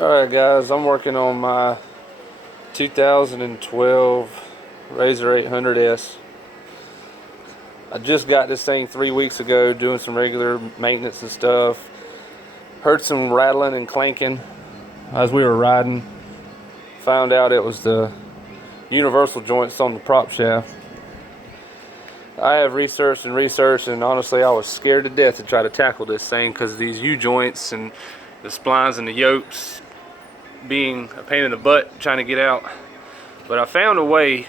Alright guys, I'm working on my 2012 RZR 800S. I just got this thing 3 weeks ago doing some regular maintenance and stuff. Heard some rattling and clanking as we were riding. Found out it was the universal joints on the prop shaft. I have researched and honestly I was scared to death to try to tackle this thing because these U-joints and the splines and the yokes being a pain in the butt trying to get out. But I found a way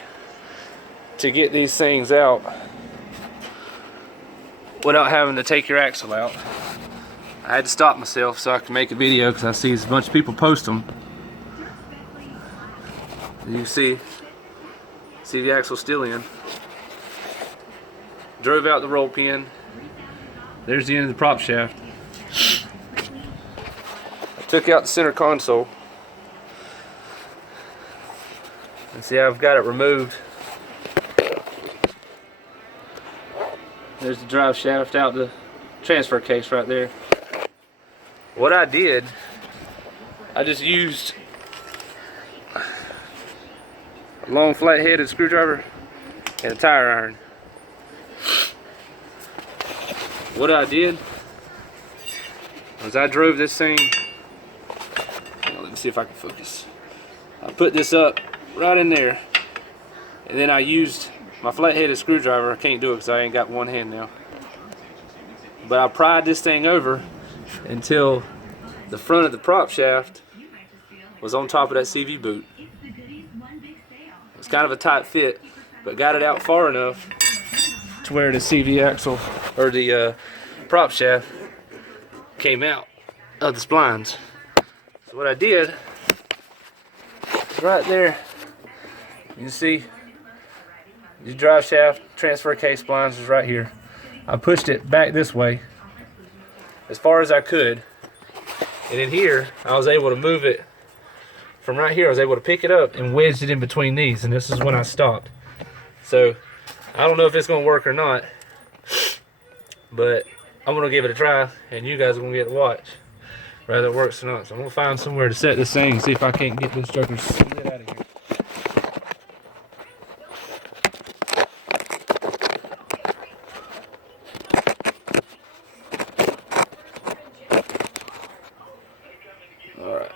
to get these things out without having to take your axle out. I had to stop myself so I could make a video because I see a bunch of people post them. You can see the axle still in. Drove out the roll pin. There's the end of the prop shaft. I took out the center console. And see, I've got it removed. There's the drive shaft out the transfer case right there. What I did, I just used a long flat-headed screwdriver and a tire iron. What I did was I drove this thing. Let me see if I can focus. I put this up right in there, and then I used my flat-headed screwdriver. I can't do it because I ain't got one hand now, but I pried this thing over until the front of the prop shaft was on top of that CV boot. It's kind of a tight fit, but got it out far enough to where the CV axle or the prop shaft came out of the splines. So what I did is right there, you can see the drive shaft transfer case splines is right here. I pushed it back this way as far as I could, and in here I was able to move it from right here. I was able to pick it up and wedge it in between these, and this is when I stopped. So I don't know if it's gonna work or not, but I'm gonna give it a try, and you guys are gonna get to watch whether it works or not. So I'm gonna find somewhere to set this thing and see if I can't get this trucker slid out of here. Alright.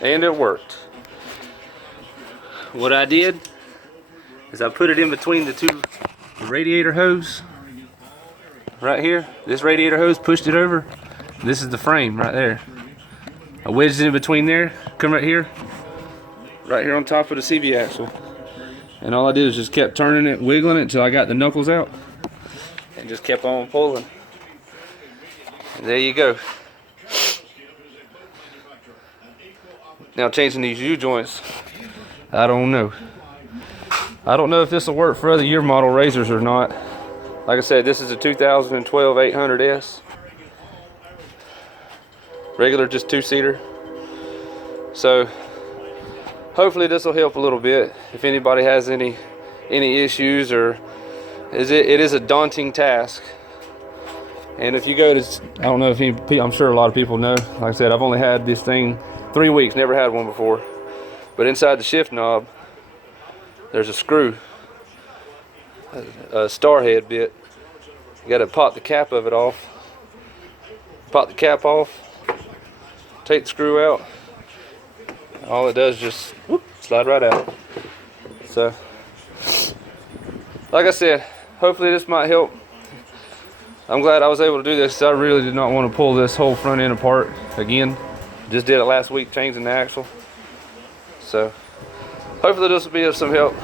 And it worked. What I did is I put it in between the two radiator hose right here. This radiator hose, pushed it over. This is the frame right there. I wedged it in between there, come right here on top of the CV axle. And all I did is just kept turning it, wiggling it until I got the knuckles out, and just kept on pulling. And there you go. Now changing these U-joints, I don't know. I don't know if this will work for other year model RZRs or not. Like I said, this is a 2012 800S. Regular, just two-seater. So hopefully this will help a little bit. If anybody has any issues, or it is a daunting task. And if you go to, I don't know if any, I'm sure a lot of people know. Like I said, I've only had this thing 3 weeks, never had one before. But inside the shift knob, there's a screw, a star head bit. You got to pop the cap of it off. Pop the cap off, take the screw out. All it does is just whoop, slide right out. So, like I said, hopefully this might help. I'm glad I was able to do this. I really did not want to pull this whole front end apart again. Just did it last week, changing the axle. So hopefully this will be of some help.